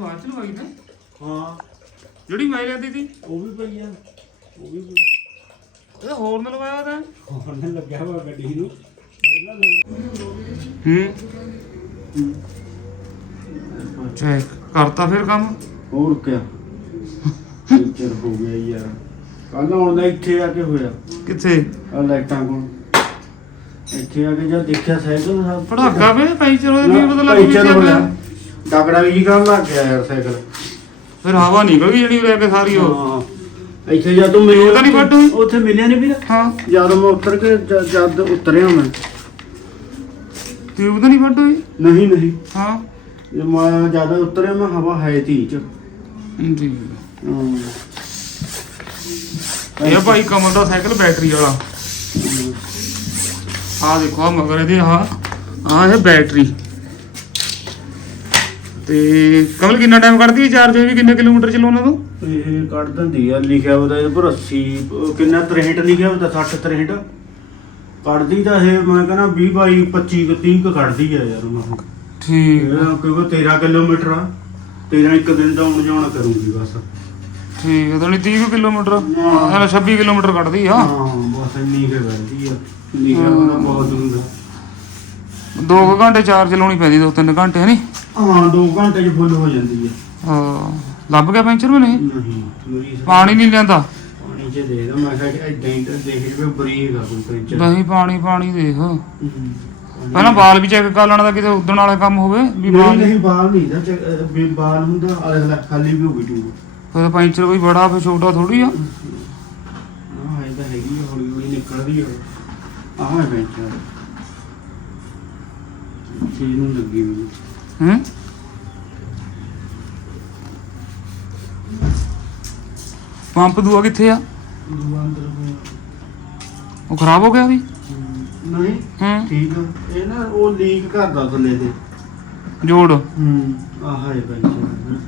ਬਾਅਦ ਚ ਲਵਾਈ ਤਾਂ। ਹਾਂ। ਜਿਹੜੀ ਮੈਂ ਲੈਂਦੀ ਸੀ। ਉਹ ਵੀ ਪਈ ਆ। ਉਹ ਵੀ ਇਹ ਹੋਰ ਨਾ ਲਵਾਇਆ ਤਾਂ। ਹੁਣ ਲੱਗਿਆ ਹੋਇਆ ਗੱਡੀ ਨੂੰ। ਪਹਿਲਾਂ ਲੋੜ ਹੂੰ। ਚੈੱਕ ਕਰਤਾ ਫਿਰ ਕੰਮ? ਹੋਰ ਕਿਆ ਫਿਊਚਰ ਹੋ ਗਿਆ ਯਾਰ। ਕੱਲ ਆਉਂਦਾ ਇੱਥੇ ਆ ਕੇ ਹੋਇਆ। ਕਿੱਥੇ? ਆ ਲਾਈਟਾਂ ਕੋਲ। ਇੱਥੇ ਆ ਕੇ ਜਦ ਦੇਖਿਆ ਸਾਈਕਲ ਪੜਾਕਾ ਵੇ ਪੈਂਚਰ ਹੋਇਆ ਕੀ ਪਤਾ ਲੱਗ ਪੈਂਚਰ ਹੋਇਆ। ਡਗੜਾ ਵੀ ਕਰਨ ਲੱਗ ਗਿਆ ਯਾਰ ਸਾਈਕਲ। ਫਿਰ ਹਵਾ ਨਿਕਲ ਗਈ ਜਿਹੜੀ ਆ ਕੇ ਸਾਰੀ ਉਹ। ਹਾਂ। ਇੱਥੇ ਜਦ ਤੂੰ ਮਿਲਿਆ ਉਹ ਤਾਂ ਨਹੀਂ ਵੱਢ ਹੋਈ? ਉੱਥੇ ਮਿਲਿਆ ਨਹੀਂ ਵੀਰ? ਹਾਂ। ਜਦ ਮੈਂ ਉਤਰ ਕੇ ਜ- ਜਦ ਉਤਰਿਆ ਮੈਂ। ਟਿਊਬ ਤਾਂ ਨਹੀਂ ਵੱਢ ਹੋਈ? ਨਹੀਂ ਨਹੀਂ। ਹਾਂ। ਜੇ ਮੈਂ ਜ਼ਿਆਦਾ ਉਤਰਿਆ ਮੈਂ ਹਵਾ ਹੈ ਤੀ ਚ। ਠੀਕ ਹਾਂ। ਇਹ ਆ ਭਾਈ ਕਮਲ ਦਾ ਸਾਈਕਲ ਬੈਟਰੀ ਵਾਲਾ। ਆ ਦੇਖੋ ਆ ਮਗਰ ਇਹਦੇ ਆ ਆ ਹੈ ਬੈਟਰੀ। ਤੇ ਕਮਲ ਕਿੰਨਾ ਟਾਈਮ ਕੱਢਦੀ ਹੈ ਚਾਰਜ ਵੀ ਕਿੰਨੇ ਕਿਲੋਮੀਟਰ ਚਲਾਉਣਾ ਤੂੰ? ਇਹ ਕੱਢ ਦਿੰਦੀ ਆ ਲਿਖਿਆ ਉਹਦਾ ਇਹਦੇ ਪਰ 80 ਉਹ ਕਿੰਨਾ 63 ਲਿਖਿਆ ਉਹਦਾ 60 63 ਕੱਢਦੀ ਤਾਂ ਇਹ ਮੈਂ ਕਹਿੰਦਾ 20 22 25 ਕੁ 30 ਕੁ ਕੱਢਦੀ ਆ ਯਾਰ ਉਹਨਾਂ ਠੀਕ ਇਹ ਕਿਉਂਕਿ 13 ਕਿਲੋਮੀਟਰ ਆ 13 ਇੱਕ ਦਿਨ ਦਾ ਆਉਣ ਜਾਣਾ ਕਰੂੰਗੀ ਬਸ। ਠੀਕ ਹੈ ਤਾਂ 30 ਕੁ ਕਿਲੋਮੀਟਰ ਹਾਂ। ਹਾਂ 26 ਕਿਲੋਮੀਟਰ ਕੱਢਦੀ ਆ। ਹਾਂ ਬਸ ਇੰਨੀ ਕੁ ਕੱਢਦੀ ਆ। ਲਿਖਿਆ ਉਹਦਾ ਬਹੁਤ ਹੁੰਦਾ। 2 ਘੰਟੇ ਚਾਰਜ ਲਾਉਣੀ ਪੈਂਦੀ 2-3 ਘੰਟੇ ਨਹੀਂ ਹਾਂ 2 ਘੰਟੇ ਚ ਫੁੱਲ ਹੋ ਜਾਂਦੀ ਆ ਹਾਂ। ਲੱਭ ਗਿਆ ਪੈਂਚਰ ਵੀ ਨਹੀਂ ਨਹੀਂ ਮੇਰੀ ਪਾਣੀ ਨਹੀਂ ਲੈਂਦਾ ਪਾਣੀ ਚ ਦੇ ਦੋ ਮੈਂ ਕਿਹਾ ਕਿ ਇਦਾਂ ਹੀ ਤਾਂ ਦੇਖ ਜਵੇ ਬਰੀਕ ਆ ਕੋਈ ਪੈਂਚਰ। ਨਹੀਂ ਪਾਣੀ ਪਾਣੀ ਦੇਖ। ਹੂੰ। ਪਹਿਲਾਂ ਬਾਲ ਵੀ ਚੈੱਕ ਕਰ ਲੈਣਾ ਦਾ ਕਿਤੇ ਉਦਣ ਵਾਲਾ ਕੰਮ ਹੋਵੇ ਵੀ ਨਹੀਂ ਬਾਲ ਨਹੀਂ ਬਾਲ ਨਹੀਂ ਦਾ ਚੱਕ- ਅਹ ਵੀ ਬਾਲ ਹੁੰਦਾ ਅਲੱਗ ਅਲੱਗ ਖਾਲੀ ਵੀ ਹੋ ਗਈ ਟੂਬ ਫਿਰ ਪੈਂਚਰ ਕੋਈ ਬੜਾ ਫਿਰ ਛੋਟਾ ਥੋੜੀ ਆ। ਹਾਂ ਇਹ ਤਾਂ ਹੈਗੀ ਆ, ਹੌਲੀ ਹੌਲੀ ਨਿਕਲਦੀ ਆ। ਆਹ ਹੈ ਪੈਂਚਰ। ਚੀਜ਼ ਨੂੰ ਲੱਗੀ ਹੋਈ ਹੂੰ। ਪੰਪ ਦੂਆ ਕਿੱਥੇ ਆ? ਦੂਆ ਅੰਦਰ ਹੋਇਆ। ਉਹ ਖਰਾਬ ਹੋ ਗਿਆ ਵੀ? ਨਹੀਂ ਹੂੰ। ਠੀਕ ਆ। ਇਹ ਨਾ ਉਹ ਲੀਕ ਕਰਦਾ ਥੱਲੇ ਤੇ। ਜੋੜ। ਹੂੰ ਆਹ ਹੈ ਪੈਂਚਰ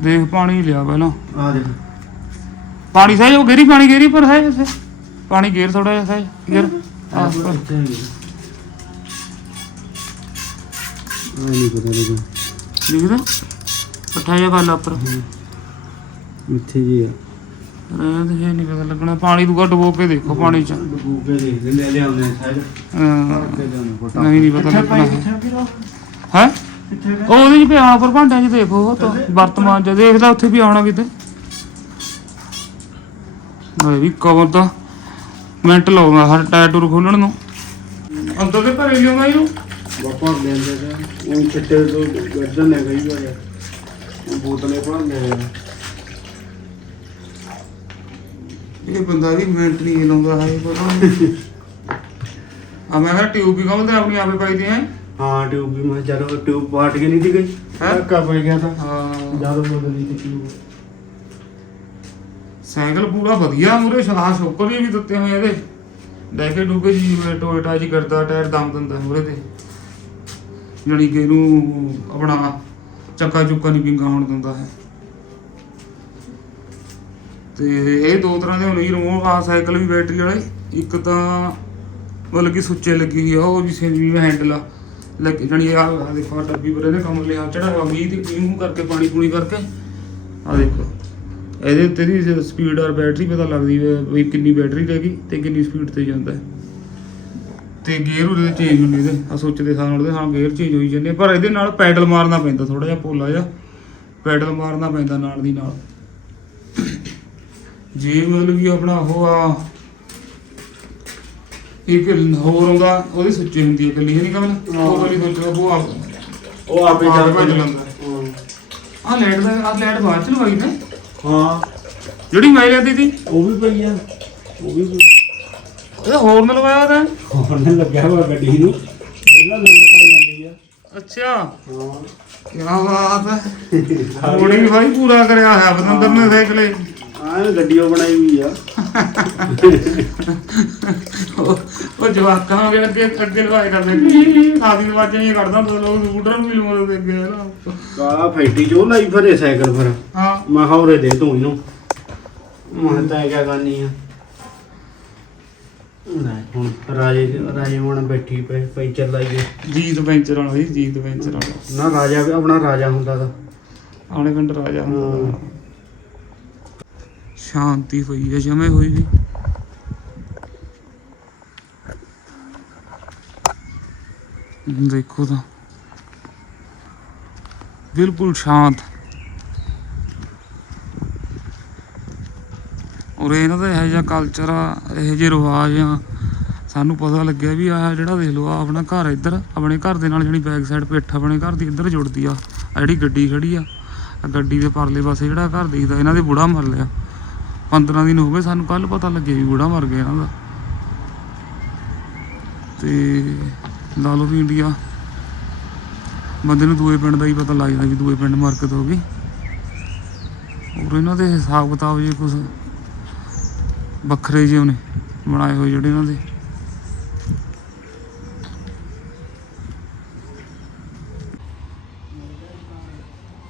ਦੇਖ ਪਾਣੀ ਲਿਆ ਪਹਿਲਾਂ। ਆ ਦੇਖ। ਪਾਣੀ ਸਹਿਜ ਉਹ ਗੇਰੀ ਪਾਣੀ ਗੇਰੀ ਪਰ ਹੈ ਇਸੇ ਪਾਣੀ ਗੇਰ ਥੋੜਾ ਜਿਹਾ ਸਹਿਜ। ਗੇਰ। ਆਹ ਇੱਥੇ ਹੀ। ਨਹੀਂ ਪਤਾ ਲੱਗਦਾ ਲਿਖਦਾ ਪੱਠਾ ਜਿਹਾ ਗੱਲ ਉੱਪਰ। ਇੱਥੇ ਜੀ ਆ। ਰਹਿਣ ਦੇ ਇਹ ਨਹੀਂ ਪਤਾ ਲੱਗਣਾ। ਪਾਣੀ ਦੂਗਾ ਡੁਬੋ ਕੇ ਦੇਖੋ ਪਾਣੀ ਚ। ਡੁੱਬੂ ਕੇ ਦੇਖ ਲੈ ਲੈ ਲਿਆਉਂਦੇ ਆ ਸਾਈਡ ਹਾਂ, ਕਰਕੇ ਲਿਆਉਂਦੇ ਫੋਟੋ ਨਹੀਂ ਨਹੀਂ ਪਤਾ ਲੱਗਣਾ। ਹੈ ਹੈ? ਕਿੱਥੇ ਗਿਆ? ਉਹ ਉਹਦੇ ਚ ਪਿਆ ਉੱਪਰ ਭਾਂਡਿਆਂ 'ਚ ਦੇਖੋ ਉਹ ਤਾਂ। ਵਰਤਮਾਨ 'ਚ ਦੇਖਦਾ ਉੱਥੇ ਵੀ ਆਉਣਾ ਕਿਤੇ। ਨਾਲੇ ਵੀ ਕਵਰ ਦਾ। ਮਿੰਟ ਲਾਉਂਦਾ ਹਰ ਟਾਇਰ ਟੂਰ ਖੋਲਣ ਨੂੰ। ਅੰਦਰ ਦੇ ਭਰੇ ਲਿਆਉਂਦਾ ਇਹਨੂੰ ਬਾਪਾ ਲੈਂਦੇ ਤਾਂ ਉਹ ਚਿੱਟੇ ਤੋਂ ਗੱਡਨ ਲੈ ਗਈ ਹੋਇਆ। ਉਹ ਬੋਤਲੇ ਭਰਦੇ ਆ ਇਹ ਬੰਦਾ ਵੀ ਮਿੰਟ ਨਹੀਂ ਲਾਉਂਦਾ ਹੈ ਪਤਾ ਆ ਮੈਂ ਕਿਹਾ ਟਿਊਬ ਵੀ ਕਹਉਂਦੇ ਆਪਣੀ ਆਪੇ ਪਾਈ ਦੀਆਂ ਹਾਂ? ਟਿਊਬ ਵੀ ਮੈਂ ਜਦੋਂ ਟਿਊਬ ਪਾਟ ਕੇ ਨਹੀਂ ਦੀ ਗਈ। ਹੈਂ? ਧੱਕਾ ਪੈ ਗਿਆ ਤਾਂ। ਹਾਂ। ਜਦੋਂ ਬਦਲੀ ਤੇ ਟਿਊਬ ਸਾਈਕਲ ਪੂਰਾ ਵਧੀਆ ਮੂਰੇ ਸ਼ਾਹ ਸ਼ੋਕਰ ਵੀ ਦਿੱਤੇ ਹੋਏ ਇਹਦੇ। ਡੈਕੇ ਡੂਕੇ ਜੀ ਟੋਇਟਾ ਜੀ ਕਰਦਾ ਟਾਇਰ ਦਮ ਦਿੰਦਾ ਮੂਰੇ ਤੇ। ਜਾਣੀ ਕਿ ਇਹਨੂੰ ਆਪਣਾ ਚੱਕਾ ਚੁੱਕਾ ਨਹੀਂ ਪਿੰਗਾ ਹੋਣ ਦਿੰਦਾ ਹੈ। ਤੇ ਇਹ ਦੋ ਤਰ੍ਹਾਂ ਦੇ ਹੋਣੇ ਰਿਮੋਟ ਆ, ਸਾਈਕਲ ਵੀ ਬੈਟਰੀ ਵਾਲੇ। ਇੱਕ ਤਾਂ ਮਤਲਬ ਕਿ ਸੁੱਚੇ ਲੱਗੀ ਹੋਈ ਆ, ਉਹ ਵੀ ਸੇਮ ਵੀ ਹੈਂਡਲ ਆ। ਲੱਗ ਜਾਣੀ ਆ ਦੇਖੋ ਡੱਬੀ ਪਰ ਇਹਨੇ ਕੰਮ ਲਿਆ, ਚੜਾਵਾ 20 ਦੀ ਪੀਮੂ ਕਰਕੇ, ਪਾਣੀ ਪੂਣੀ ਕਰਕੇ। ਆ ਦੇਖੋ, ਇਹਦੇ ਉੱਤੇ ਦੀ ਸਪੀਡ ਔਰ ਬੈਟਰੀ ਪਤਾ ਲੱਗਦੀ ਵੀ ਕਿੰਨੀ ਬੈਟਰੀ ਰਹਿ ਗਈ ਤੇ ਕਿੰਨੀ ਸਪੀਡ ਤੇ ਜਾਂਦਾ ਹੈ। ਤੇ ਗੇਅਰ ਉਹਦੇ ਚੇਂਜ ਹੁੰਦੇ ਇਹਦੇ ਆ ਸੁੱਚ ਦੇ ਹਿਸਾਬ ਨਾਲ ਉਹਦੇ ਹਾਂ ਗੇਅਰ ਚੇਂਜ ਹੋਈ ਜਾਂਦੇ। ਪਰ ਇਹਦੇ ਨਾਲ ਪੈਡਲ ਮਾਰਨਾ ਪੈਂਦਾ ਥੋੜਾ ਜਿਹਾ ਭੋਲਾ ਜਿਹਾ। ਪੈਡਲ ਮਾਰਨਾ ਪੈਂਦਾ ਨਾਲ ਦੀ ਨਾਲ। ਜੇ ਮਤਲਬ ਕਿ ਆਪਣਾ ਉਹ ਆ ਇੱਕ ਹੋਰ ਆਉਂਦਾ ਉਹਦੀ ਸੁੱਚੀ ਹੁੰਦੀ ਹੈ ਕੱਲੀ ਨਹੀਂ ਕਮਲ ਉਹ ਵਾਲੀ ਸੁੱਚ ਉਹ ਆ ਉਹ ਆਪੇ ਆਪ ਚੱਲ ਪੈਂਦਾ। ਲੈਂਦਾ। ਆ ਲੈਟ ਦਾ ਆ ਲੈਟ ਬਾਅਦ ਚ ਲਵਾਈ ਨਾ ਹਾਂ। ਜਿਹੜੀ ਮੈਂ ਲੈਂਦੀ ਸੀ। ਉਹ ਵੀ ਪਈ ਆ। ਉਹ ਵੀ। ਇਹ ਹੋਰ ਨਾ ਲਵਾਇਆ ਤਾਂ ਹੁਣ ਲੱਗਿਆ ਹੋਇਆ ਗੱਡੀ ਨੂੰ। ਪਹਿਲਾਂ ਲੋੜ ਪੈ ਜਾਂਦੀ ਆ। ਅੱਛਾ। ਹਾਂ। ਕੀ ਬਾਤ ਹੈ। ਵੀ ਭਾਈ ਪੂਰਾ ਕਰਿਆ ਹੈ ਬਤੰਦਰ ਨੇ ਸਾਈਕਲੇ ਆਹ ਗੱਡੀ ਉਹ ਬਣਾਈ ਹੋਈ ਆ। ਉਹ ਜਵਾਕਾਂ ਹੋ ਗਏ ਅੱਗੇ ਅੱਗੇ ਲਵਾਏ ਕਰਦੇ। ਆਦੀ ਆਵਾਜ਼ਾਂ ਹੀ ਕੱਢਦਾ ਹੁੰਦਾ ਲੋਕ ਸਕੂਟਰ ਨੂੰ ਵੀ ਲਵਾਉਂਦੇ ਅੱਗੇ ਨਾ। ਕਾਲਾ ਚ ਉਹ ਲਾਈ ਫਰੇ ਸਾਈਕਲ ਫਿਰ। ਹਾਂ। ਮੈਂ ਹੌਰੇ ਦੇ ਤੂੰ ਇਹਨੂੰ। ਮੈਂ ਤਾਂ ਕਿਆ ਕਰਨੀ ਆ? ਲੈ ਹੁਣ ਰਾਜੇ ਰਾਜੇ ਹੁਣ ਬੈਠੀ ਪਈ ਪੈਂਚਰ ਲਾਈਏ। ਜੀਤ ਵੈਂਚਰ ਵਾਲਾ ਜੀ ਜੀਤ ਵੈਂਚਰ ਵਾਲਾ। ਨਾ ਰਾਜਾ ਵੀ ਆਪਣਾ ਰਾਜਾ ਹੁੰਦਾ ਤਾਂ। ਆਪਣੇ ਪਿੰਡ ਰਾਜਾ ਹੁੰਦਾ ਹਾਂ। ਤਾ। ਸ਼ਾਂਤੀ ਪਈ ਹੈ ਜਮੇ ਹੋਈ ਵੀ। ਦੇਖੋ ਤਾਂ। ਬਿਲਕੁਲ ਸ਼ਾਂਤ। ਔਰ ਇਹਨਾਂ ਦਾ ਇਹੋ ਜਿਹਾ ਕਲਚਰ ਆ, ਇਹੋ ਜਿਹੇ ਰਿਵਾਜ ਆ। ਸਾਨੂੰ ਪਤਾ ਲੱਗਿਆ ਵੀ ਆਹ ਜਿਹੜਾ ਦੇਖ ਲਓ ਆ ਆਪਣਾ ਘਰ ਇੱਧਰ, ਆਪਣੇ ਘਰ ਦੇ ਨਾਲ ਜਿਹੜੀ ਬੈਕ ਸਾਈਡ ਪਿੱਠ ਆਪਣੇ ਘਰ ਦੀ ਇੱਧਰ ਜੁੜਦੀ ਆ ਆ ਜਿਹੜੀ ਗੱਡੀ ਖੜੀ ਆ ਆ ਗੱਡੀ ਦੇ ਪਰਲੇ ਪਾਸੇ ਜਿਹੜਾ ਘਰ ਦਿਖਦਾ, ਇਹਨਾਂ ਦੇ ਬੁੜਾ ਮਰ ਲਿਆ। 15 ਦਿਨ ਹੋ ਗਏ, ਸਾਨੂੰ ਕੱਲ ਪਤਾ ਲੱਗਿਆ ਵੀ ਬੁੜਾ ਮਰ ਗਿਆ ਇਹਨਾਂ ਦਾ। ਤੇ ਲਾ ਲਓ ਵੀ ਇੰਡੀਆ ਬੰਦੇ ਨੂੰ ਦੂਏ ਪਿੰਡ ਦਾ ਹੀ ਪਤਾ ਲੱਗ ਜਾਂਦਾ ਵੀ ਦੂਏ ਪਿੰਡ ਮਰਕਤ ਹੋ ਗਈ। ਔਰ ਇਹਨਾਂ ਦੇ ਹਿਸਾਬ ਕਿਤਾਬ ਜੇ ਕੁਝ ਵੱਖਰੇ ਜਿਹੇ ਉਹਨੇ ਬਣਾਏ ਹੋਏ ਜਿਹੜੇ ਇਹਨਾਂ ਦੇ।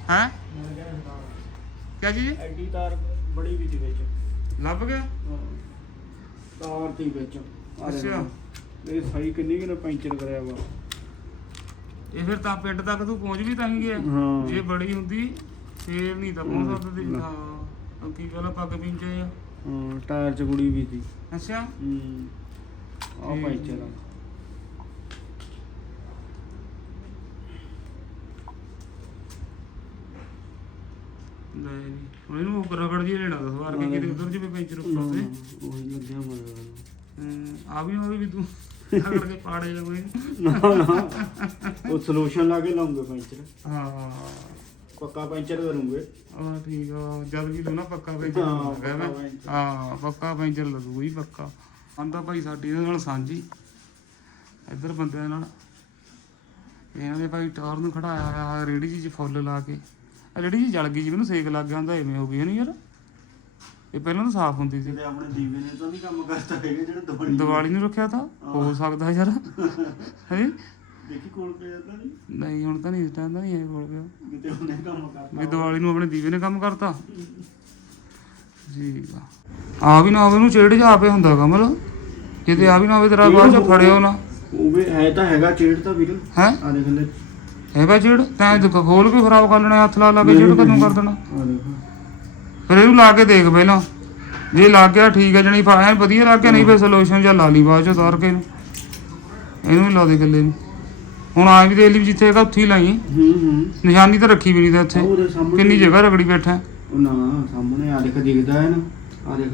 ਹੈ? ਕਿਆ ਚੀਜ਼? ਐਡੀ ਤਾਰ ਬੜੀ ਵੀ ਦੀ ਵਿੱਚ। ਲੱਭ ਗਿਆ? ਤਾਰ ਦੀ ਵਿੱਚ। ਅੱਛਾ। ਇਹ ਸਹੀ ਕਿੰਨੀ ਕਿਨੇ ਪੈਂਚਰ ਕਰਿਆ ਵਾ। ਇਹ ਫਿਰ ਤਾਂ ਪਿੰਡ ਤੱਕ ਤੂੰ ਪਹੁੰਚ ਵੀ ਤਾਂ ਹੀ ਗਿਆ। ਜੇ ਬੜੀ ਹੁੰਦੀ ਫੇਰ ਨਹੀਂ ਤਾਂ ਪਹੁੰਚ ਹਮ, ਸਕਦੇ। ਨਾ। ਹਾਂ। ਕੀ ਪਹਿਲਾਂ ਪੱਗ ਪਿੰਚੇ ਆ। ਹਾਂ ਟਾਇਰ ਚ ਕੁੜੀ ਵੀ ਸੀ। ਅੱਛਾ। ਹੂੰ ਆ ਠੀਕ। ਪੈਂਚਰ ਆ ਲੈ ਜੀ। ਹੁਣ ਇਹਨੂੰ ਉਹ ਰਗੜ ਜੀ ਲੈਣਾ ਦਸ ਵਾਰ ਕੇ ਕਿਤੇ ਉਧਰ ਜਿਵੇਂ ਪੈਂਚਰ ਉੱਪਰ ਤੇ। ਉਹੀ ਲੱਗਿਆ ਮਜ਼ਾ ਹਮ, ਆ ਵੀ ਹੋਵੇ ਵੀ ਤੂੰ ਰਗੜ ਕੇ ਪਾੜੇ ਜਾਵੇਂ। ਨਾ ਨਾ ਉਹ ਸੋਲੂਸ਼ਨ ਲਾ ਕੇ ਲਾਉਂਗੇ ਪੈਂਚਰ ਹਾਂ। ਪੱਕਾ ਪੈਂਚਰ ਕਰੂੰਗੇ। ਆ ਠੀਕ ਆ ਜਦ ਵੀ ਤੂੰ ਨਾ ਪੱਕਾ ਪੈਂਚਰ ਹਾਂ, ਪੱਕਾ ਪੈਂਚਰ। ਹਾਂ ਪੱਕਾ ਪੈਂਚਰ ਲੱਗੂ ਹੀ ਪੱਕਾ। ਆਂਦਾ ਭਾਈ ਸਾਡੀ ਇਹਦੇ ਨਾਲ ਸਾਂਝੀ। ਇੱਧਰ ਬੰਦਿਆਂ ਨਾਲ। ਇਹਨਾਂ ਦੇ ਭਾਈ ਟਾਰ ਨੂੰ ਖੜਾਇਆ ਹੋਇਆ ਰੇੜੀ ਜੀ ਚ ਫੁੱਲ ਲਾ ਕੇ। ਆ ਰੇੜੀ ਜੀ ਜਲ ਗਈ ਜੀ ਮੈਨੂੰ ਸੇਕ ਲੱਗ ਗਿਆ ਹੁੰਦਾ ਐਵੇਂ ਹੋ ਗਈ ਨਹੀਂ ਯਾਰ? ਇਹ ਪਹਿਲਾਂ ਤਾਂ ਸਾਫ਼ ਹੁੰਦੀ ਸੀ। ਜਿਹੜੇ ਆਪਣੇ ਦੀਵੇ ਨੇ ਤਾਂ ਨਹੀਂ ਕੰਮ ਕਰਤਾ ਹੈਗਾ ਜਿਹੜਾ ਦਿਵਾਲੀ ਦੀਵਾਲੀ ਨੂੰ ਰੱਖਿਆ ਤਾਂ ਹੋ। ਸਕਦਾ ਯਾਰ। ਹੈ? ਦੇਖੀ ਕੋਲ ਪੇ ਜਾਂਦਾ ਨਹੀਂ? ਨਹੀਂ ਹੁਣ ਤਾਂ ਨਹੀਂ ਇਸ ਟਾਈਮ ਤਾਂ ਨਹੀਂ ਇਹ ਬੋਲ ਗਿਆ। ਕਿਤੇ ਉਹਨੇ ਕੰਮ ਕਰਤਾ ਵੀ ਦੀਵਾਲੀ ਨੂੰ ਆਪਣੇ ਦੀਵੇ ਨੇ ਕੰਮ ਕਰਤਾ। ਠੀਕ ਆ ਆ ਵੀ ਨਾ ਹੋਵੇ ਨੂੰ ਚੇੜ ਜਾ ਆਪੇ ਹੁੰਦਾ ਕਮਲ। ਕਿਤੇ ਆ ਵੀ ਨਾ ਹੋਵੇ ਤੇਰਾ ਬਾਅਦ ਚ ਫੜਿਓ ਨਾ ਉਹ ਵੀ ਹੈ ਤਾਂ ਹੈਗਾ ਚੇੜ ਤਾਂ ਵੀਰ। ਹੈ? ਆ ਦੇਖ ਲੈ। ਹੈਗਾ ਚੇੜ ਤੈਂ ਦੁੱਖ ਖੋਲ ਕੇ ਖਰਾਬ ਕਰ ਲੈਣਾ ਹੱਥ ਲਾ ਲਾ ਕੇ ਚੇੜ ਕਦੋਂ ਕਰ ਦੇਣਾ। ਆ ਦੇਖੋ। ਫਿਰ ਇਹਨੂੰ ਲਾ ਕੇ ਦੇਖ ਪਹਿਲਾਂ। ਜੇ ਲੱਗ ਗਿਆ ਠੀਕ ਹੈ ਜਣੀ ਐਨ ਵਧੀਆ ਲੱਗ ਗਿਆ ਨਹੀਂ ਫਿਰ ਸੋਲੂਸ਼ਨ ਜਾਂ ਲਾ ਲਈ ਬਾਅਦ ਚ ਉਤਾਰ ਕੇ ਇਹਨੂੰ। ਲਾ ਦੇ ਗੱਲੇ ਨੂੰ। ਹੁਣ ਆ ਵੀ ਦੇ ਲਈ ਵੀ ਜਿੱਥੇ ਹੈਗਾ ਉੱਥੇ ਹੀ ਲਾਈ। ਹੂੰ ਹੂੰ। ਨਿਸ਼ਾਨੀ ਤਾਂ ਰੱਖੀ ਵੀ ਨਹੀਂ ਤਾਂ ਉਹਦੇ ਸਾਹਮਣੇ ਕਿੰਨੀ ਜਗ੍ਹਾ ਰਗੜੀ ਬੈਠਾ। ਹੈ। ਉਹ ਨਾ ਸਾਹਮਣੇ ਆ ਦੇਖ ਦਿਖਦਾ ਹੈ ਨਾ। ਆ ਦੇਖ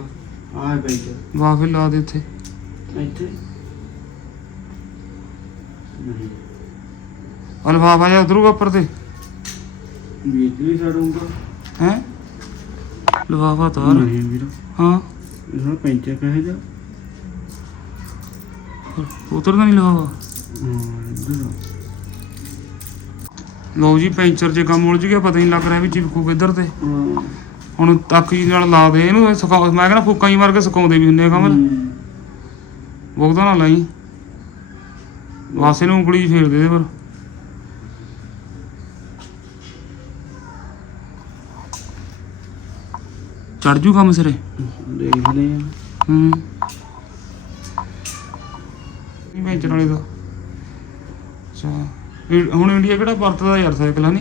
ਆ ਹੈ ਪੈਂਚਰ ਵਾਹ ਫਿਰ ਲਾ ਦੇ ਇੱਥੇ ਇੱਥੇ। ਨਹੀਂ। ਅਲਫਾਫਾ ਜਾਂ ਉਧਰੂਗਾ ਉੱਪਰ ਤੇ। ਬੀਜਲੀ ਸੜੂਗਾ ਹੈ ਲਫਾਫਾ ਤਾਰ ਨਹੀਂ ਵੀਰ। ਹਾਂ। ਇਹਨਾਂ ਪੈਂਚਰ ਕਹੇ ਜਾ ਉਤਰ ਤਾਂ ਨਹੀਂ ਹਾਂ ਇੱਧਰ ਲਓ ਜੀ ਪੈਂਚਰ ਜੇ ਕੰਮ ਉਲਝ ਗਿਆ ਪਤਾ ਨਹੀਂ ਲੱਗ ਰਿਹਾ ਵੀ ਚਿਪਕੂ ਕਿੱਧਰ ਤੇ। ਹੁਣ ਤੱਕ ਜੀ ਨਾਲ ਲਾ ਦੇ ਇਹਨੂੰ ਇਹ ਸੁਕਾ ਮੈਂ ਕਹਿੰਦਾ ਫੂਕਾਂ ਹੀ ਮਾਰ ਕੇ ਸੁਕਾਉਂਦੇ ਵੀ ਹੁੰਦੇ ਆ ਕਮਲ। ਬੁਗਦਾ ਨਾ ਲਾਈ। ਵਾਸੇ ਨੂੰ ਉਂਗਲੀ ਫੇਰ ਦੇ ਦੇ ਪਰ ਚੜ ਜੂ ਕੰਮ ਸਿਰੇ? ਦੇਖਦੇ ਆ। ਹੂੰ। ਇਹ ਪੈਂਚਰ ਵਾਲੇ ਦਾ। ਅੱਛਾ। ਇਹ- ਹੁਣ ਇੰਡੀਆ ਕਿਹੜਾ ਵਰਤਦਾ ਯਾਰ ਸਾਈਕਲ ਹਨੀ।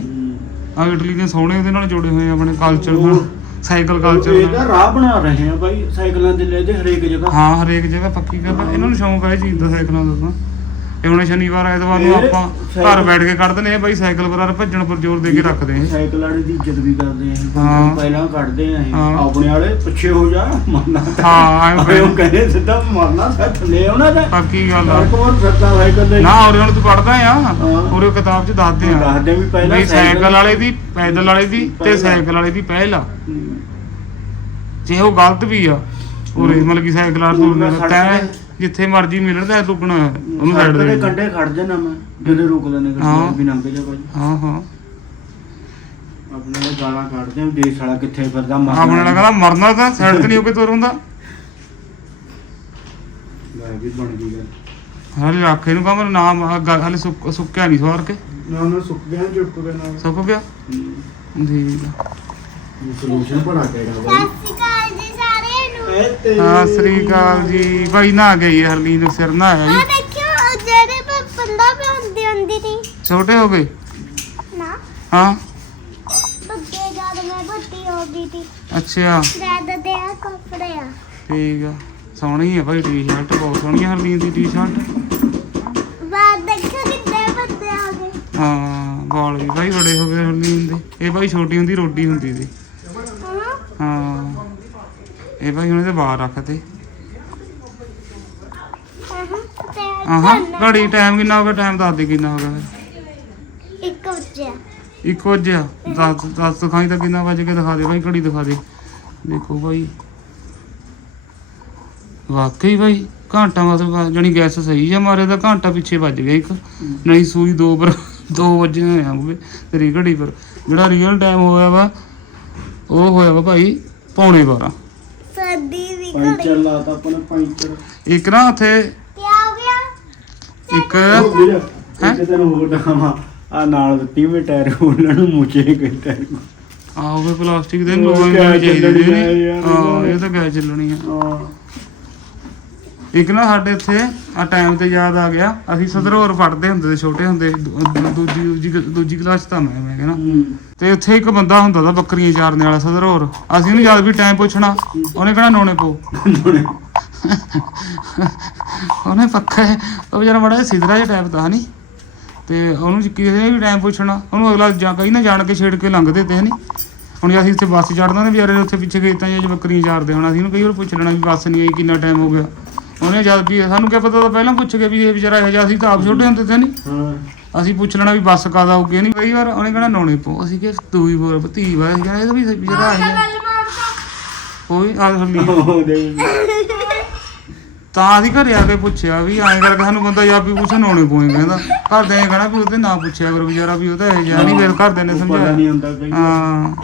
ਆ ਇਟਲੀ ਦੇ ਸੋਹਣੇ ਉਹਦੇ ਨਾਲ ਜੁੜੇ ਹੋਏ ਆ ਆਪਣੇ ਕਲਚਰ ਨਾਲ ਸਾਈਕਲ ਇਹ ਕਲਚਰ ਤਾਂ ਨਾਲ ਰਾਹ ਬਣਾ ਰਹੇ ਆ ਬਾਈ ਸਾਈਕਲਾਂ ਦੇ ਲੈ ਦੇ ਹਰੇਕ ਜਗ੍ਹਾ ਹਾਂ ਹਰੇਕ ਜਗ੍ਹਾ ਪੱਕੀ ਗੱਲ ਆ। ਇਹਨਾਂ ਨੂੰ ਸ਼ੌਂਕ ਹੈ ਇਹ ਚੀਜ਼ ਦਾ ਸਾਈਕਲਾਂ ਦਾ ਤਾਂ ਇਹ ਹੁਣ ਸ਼ਨੀਵਾਰ ਐਤਵਾਰ ਨੂੰ ਇਹ ਆਪਾਂ ਘਰ ਸਾਈਕਲ- ਬੈਠ ਕੇ ਕੱਢ ਦਿੰਦੇ ਆ ਬਾਈ ਸਾਈਕਲ ਵਗੈਰਾ ਭੱਜਣ ਪਰ ਜ਼ੋਰ ਦੇ ਕੇ ਰੱਖਦੇ ਆ ਸਾਈਕਲ ਵਾਲੇ ਦੀ ਇੱਜ਼ਤ ਵੀ ਕਰਦੇ ਆ ਹਾਂ। ਪਹਿਲਾਂ ਕੱਢਦੇ ਆ ਇਹ। ਹਾਂ। ਆਪਣੇ ਵਾਲੇ ਪਿੱਛੇ ਹੋ ਜਾ ਮਰਨਾ ਹਾਂ ਐਂ ਉਹ ਕਹਿੰਦੇ ਸਿੱਧਾ ਮਰਨਾ ਸੱਚ ਲੈ ਉਹਨਾਂ ਦਾ ਪੱਕੀ ਗੱਲ ਆ ਕੋਲ ਫਿਰਦਾ ਸਾਈਕਲ ਦੇ ਨਾ ਔਰ ਹੁਣ ਤੂੰ ਪੜਦਾ ਆ ਹਾਂ। ਪੂਰੇ ਕਿਤਾਬ 'ਚ ਦੱਸਦੇ ਆ ਦੱਸਦੇ ਵੀ ਪਹਿਲਾਂ ਵੀ ਸਾਈਕਲ ਵਾਲੇ ਦੀ ਪੈਦਲ ਵਾਲੇ ਦੀ ਤੇ ਪਹਿਲਾਂ। ਸਾਈਕਲ ਵਾਲੇ ਦੀ ਪਹਿਲ ਆ ਹੂੰ। ਜੇ ਉਹ ਗਲਤ ਵੀ ਆ ਉਰੇ ਮਤਲਬ ਕਿ ਸਾਈਕਲ ਵਾਲਾ ਤੁਰਨਾ ਸੜਕ ਤੈਂ ਤੇ- ਜਿੱਥੇ ਮਰਜ਼ੀ ਮਿਲਦਾ ਰੁਕਣਾ ਉਹਨੂੰ ਸਾਈਡ ਦੇ। ਕੰਢੇ ਖੜ ਜਾਣਾ ਮੈਂ ਜਦੋਂ ਰੁਕਦੇ ਨੇ ਹਾਂ। ਗੱਡੀ ਵੀ ਲੰਘ ਜਾ ਭਾਈ ਹਾਂ ਹਾਂ। ਆਪਣੇ ਨਾਲ ਗਾਲਾਂ ਕੱਢਦੇ ਆ ਵੀ ਦੇਸ਼ ਵਾਲਾ ਕਿੱਥੇ ਫਿਰਦਾ ਮਰਨਾ ਆਪਣੇ ਨਾਲ ਕਹਿੰਦਾ ਮਰਨਾ ਤਾਂ ਸਾਈਡ ਤੇ ਨਹੀਂ ਹੋ ਕੇ ਤੁਰ ਹੁੰਦਾ। ਲੈ ਵੀ ਬਣ ਗਈ ਗੱਲ। ਹਾਲੇ ਰੱਖ ਇਹਨੂੰ ਕਹਾਂ ਨਾਮ ਹਾਲੇ ਸੁੱਕ- ਸੁੱਕਿਆ ਨਹੀਂ ਸਵਾਰ ਕੇ। ਨਾ ਉਹਨਾਂ ਸੁੱਕ ਗਿਆ ਚੁੱਪ ਗਿਆ ਨਾਲ ਸੁੱਕ ਗਿਆ? ਠੀਕ ਆ। ਸੋਲੂਸ਼ਨ ਬਣਾ ਕੇ ਗਾ ਸਤਿ ਸ਼੍ਰੀ ਅਕਾਲ ਜੀ ਸਤਿ ਸ੍ਰੀ ਅਕਾਲ ਜੀ। ਭਾਈ ਨਾ ਗਈ ਹੈ ਹਰਲੀਨ ਨੂੰ ਸਿਰ ਨਾ ਆਇਆ ਆ ਜੀ ਦੇਖਿਓ ਉਹ ਜਿਹੜੇ ਪ- ਪੰਦਾ ਪਿਆਉਂਦੀ ਹੁੰਦੀ ਸੀ ਛੋਟੇ ਹੋ ਗਏ? ਨਾ। ਹਾਂ। ਬੱਗੇ ਬੱਤੀ ਹੋ ਗਈ ਤੀ ਅੱਛਾ। ਦਾਦਾ ਦੇ ਆ ਕੱਪੜੇ ਆ। ਠੀਕ ਆ। ਸੋਹਣੀ ਆ ਭਾਈ ਟੀ-ਸ਼ਰਟ ਬਹੁਤ ਸੋਹਣੀ ਆ ਹਰਲੀਨ ਦੀ ਟੀ-ਸ਼ਰਟ। ਬਾਹਰ ਦੇਖੋ ਕਿੰਨੇ ਬੱਤੇ ਆ ਗਏ। ਹਾਂ ਵਾਲ ਵੀ ਭਾਈ ਬੜੇ ਹੋ ਗਏ ਹਰਲੀਨ ਦੇ। ਇਹ ਭਾਈ ਛੋਟੀ ਹੁੰਦੀ ਰੋਡੀ ਹੁੰਦੀ ਸੀ। ਹਾਂ ਹਾਂ ਇਹ ਭਾਈ ਉਹਨੇ ਤੇ ਬਾਹਰ ਰੱਖਤੇ। ਹਾਂ ਆਹਾਂ ਘੜੀ ਟਾਈਮ ਕਿੰਨਾ ਹੋ ਗਿਆ? ਟਾਈਮ ਦੱਸ ਦੇ ਕਿੰਨਾ ਹੋ ਗਿਆ? ਇੱਕ ਵਜੇ ਇੱਕ ਵਜਿਆ। 10 10 ਦਿਖਾਈ ਤਾਂ ਕਿੰਨਾ ਵਜ ਕੇ ਦਿਖਾ ਦੇ ਭਾਈ ਘੜੀ ਦਿਖਾ ਦੇ। ਦੇਖੋ ਭਾਈ ਵਾਕਈ ਭਾਈ ਘੰਟਾ ਮਤਲਬ ਜਣੀ ਗੈਸ ਸਹੀ ਆ ਮਾਰੇ ਤਾਂ ਘੰਟਾ ਪਿੱਛੇ ਵੱਜ ਗਿਆ ਇੱਕ। ਨਹੀਂ ਸੂਈ ਦੋ ਪਰ 2 ਵਜੇ ਹੋਇਆ ਹੋਵੇ ਤੇਰੀ ਘੜੀ ਪਰ। ਜਿਹੜਾ ਰੀਅਲ ਟਾਈਮ ਹੋਇਆ ਵਾ ਉਹ ਹੋਇਆ ਵਾ ਭਾਈ ਪੌਣੇ 12 ਸਰਦੀ ਵੀ ਪੈਂਚਰ ਲਾਤਾ ਆਪਣਾ ਪੈਂਚਰ। ਇੱਕ ਨਾ ਉੱਥੇ ਕੀ ਹੋ ਗਿਆ? ਇੱਕ ਉਹ ਵੀਰ ਇੱਕ ਦਿਨ ਹੋਰ ਦਿਖਾਵਾਂ। ਆ ਨਾਲ ਦਿੱਤੀ ਵੀ ਟਾਇਰ ਉਹਨਾਂ ਨੂੰ ਮੁੱਚੇ ਗਏ ਟਾਇਰ ਆਹੋ ਪਲਾਸਟਿਕ ਦੇ ਲੋਕਾਂ ਨੂੰ ਚਾਹੀਦੇ ਨੇ। ਹਾਂ ਇਹ ਤਾਂ ਗੈਸ ਚੱਲਣੀ ਆ। ਇੱਕ ਨਾ ਸਾਡੇ ਇੱਥੇ ਆ ਟਾਈਮ ਤੇ ਯਾਦ ਆ ਗਿਆ। ਅਸੀਂ ਸਦਰੋਰ ਪੜ੍ਹਦੇ ਹੁੰਦੇ ਸੀ ਛੋਟੇ ਹੁੰਦੇ। ਦੂਜੀ ਦੂਜੀ ਦੂਜੀ ਕਲਾਸ ਤਾਂ ਮੈਂ ਮੈਂ ਕਹਿੰਦਾ। ਤੇ ਉੱਥੇ ਇੱਕ ਬੰਦਾ ਹੁੰਦਾ ਤਾਂ ਬੱਕਰੀਆਂ ਚਾਰਨੇ ਵਾਲਾ ਸਦਰ ਹੋਰ। ਅਸੀਂ ਉਹਨੂੰ ਜਦ ਵੀ ਟਾਈਮ ਪੁੱਛਣਾ। ਉਹਨੇ ਕਹਿਣਾ ਨੋਣੇ ਪੋ ਉਹਨੇ ਪੱਕਾ ਹੈ, ਉਹ ਵਿਚਾਰਾ ਬੜਾ ਸਿਧਰਾ ਜਿਹਾ ਟਾਈਪ ਦਾ ਨਹੀਂ ਤੇ ਉਹਨੂੰ ਕਿਸੇ ਵੀ ਟਾਈਮ ਪੁੱਛਣਾ। ਉਹਨੂੰ ਅਗਲਾ ਜਾਂ ਕਈ ਨਾ ਜਾਣ ਕੇ ਛੇੜ ਕੇ ਲੰਘਦੇ ਤੇ ਨਹੀਂ ਹੁਣ ਜੇ ਅਸੀਂ ਇੱਥੇ ਬੱਸ ਚੜਨਾ ਤੇ ਵਿਚਾਰੇ ਉੱਥੇ ਪਿੱਛੇ ਖੇਤਾਂ 'ਚ ਬੱਕਰੀਆਂ ਚਾਰਦੇ ਹੋਣਾ। ਅਸੀਂ ਉਹਨੂੰ ਕਈ ਵਾਰ ਪੁੱਛ ਲੈਣਾ ਵੀ ਬੱਸ ਨਹੀਂ ਆਈ ਕਿੰਨਾ ਟਾਈਮ ਹੋ ਗਿਆ? ਉਹਨੇ ਜਦ ਵੀ ਸਾਨੂੰ ਕਿਆ ਪਤਾ ਤਾਂ ਪਹਿਲਾਂ ਪੁੱਛ ਕੇ ਵੀ ਇਹ ਵਿਚਾਰਾ ਇਹੋ ਜਿਹਾ ਅਸੀਂ ਤਾਂ ਆਪ ਛੋਟੇ ਹੁੰਦੇ ਤੇ ਨਹੀਂ ਅਸੀਂ ਪੁੱਛ ਲੈਣਾ ਵੀ ਬੱਸ ਕਦ ਆਊਗੀ ਨਹੀਂ ਕਈ ਵਾਰ ਉਹਨੇ ਕਹਿਣਾ ਨੌਣੇ ਪੋ ਅਸੀਂ ਕਿ ਤੂੰ ਹੀ ਬੋਲ ਧੀ ਵਾ ਅਸੀਂ ਕਹਿੰਦਾ ਇਹ ਤਾਂ ਵੀ ਵਿਚਾਰਾ ਆਇਆ ਕੋਈ ਆ ਤਾਂ ਅਸੀਂ ਘਰੇ ਆ ਕੇ ਪੁੱਛਿਆ ਵੀ ਐਂ ਕਰਕੇ ਸਾਨੂੰ ਬੰਦਾ ਯਾ ਵੀ ਪੁੱਛ ਨੌਣੇ ਪੋਏ ਕਹਿੰਦਾ ਘਰ ਦੇ ਕਹਿਣਾ ਵੀ ਉਹਦੇ ਨਾ ਪੁੱਛਿਆ ਕਰ ਵਿਚਾਰਾ ਵੀ ਉਹ ਤਾਂ ਇਹ ਜਿਹਾ ਨਹੀਂ ਫਿਰ ਘਰ ਦੇ ਨੇ ਪਤਾ ਸਮਝਾਇਆ। ਨਹੀਂ ਹੁੰਦਾ ਕਈ ਹਾਂ।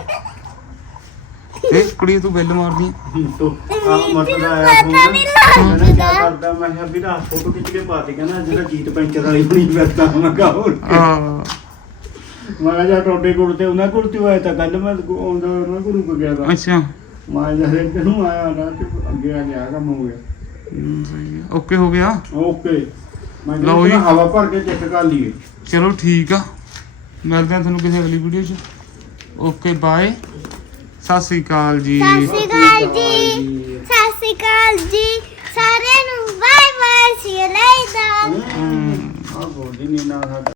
ਇਹ ਕੁੜੀ ਤੂੰ ਬੈਲ ਮਾਰਦੀ। ਆ। ਤੋ ਆ ਮਤਲਬ ਆਇਆ ਫੋਨ ਕੀ ਕਰਦਾ? ਮੈਂ ਕਿਹਾ ਵੀ ਰਾਤ ਫੋਟੋ ਖਿੱਚ ਕੇ ਪਾ ਦੇ। ਕਹਿੰਦਾ ਜਿਹੜਾ ਜੀਤ ਪੈਂਚਰ ਵਾਲੀ ਬਣੀ ਫਿਰਦਾ ਮੈਂ ਕਿਹਾ ਹੋਰ। ਹਾਂ। ਮੈਂ ਜਾ ਟੋਡੇ ਕੋਲ ਤੇ ਉਹਨਾਂ ਕੋਲ ਤੇ ਆਇਆ ਤਾਂ ਕੱਲ ਮੈਂ ਆਉਂਦਾ ਉਹਨਾਂ ਕੋਲ ਰੁਕ ਗਿਆ ਤਾਂ। ਅੱਛਾ। ਮੈਂ ਜਦ ਇੱਧਰ ਨੂੰ ਆਇਆ ਨਾ ਤੇ ਅੱਗੇ ਆ ਗਿਆ ਕੰਮ ਹੋ ਗਿਆ। ਆ। ਓਕੇ ਹੋ ਗਿਆ? ਓਕੇ। ਮੈਂ ਲਓ ਜੀ। ਹਵਾ ਭਰ ਕੇ ਚੈੱਕ ਕਰ ਲਈਏ। ਚਲੋ ਠੀਕ ਆ। ਮਿਲਦੇ ਆ ਤੁਹਾਨੂੰ ਕਿਸੇ ਅਗਲੀ ਵੀਡੀਓ 'ਚ। ਓਕੇ ਬਾਏ ਸਤਿ ਸ੍ਰੀ ਅਕਾਲ ਜੀ। ਸਤਿ ਸ਼੍ਰੀ ਅਕਾਲ ਜੀ ਸਤਿ ਸ਼੍ਰੀ ਅਕਾਲ ਜੀ। ਸਾਰਿਆਂ ਨੂੰ bye bye see you later. ਆ ਬੋਲੀ ਨਹੀਂ ਨਾ ਸਾਡਾ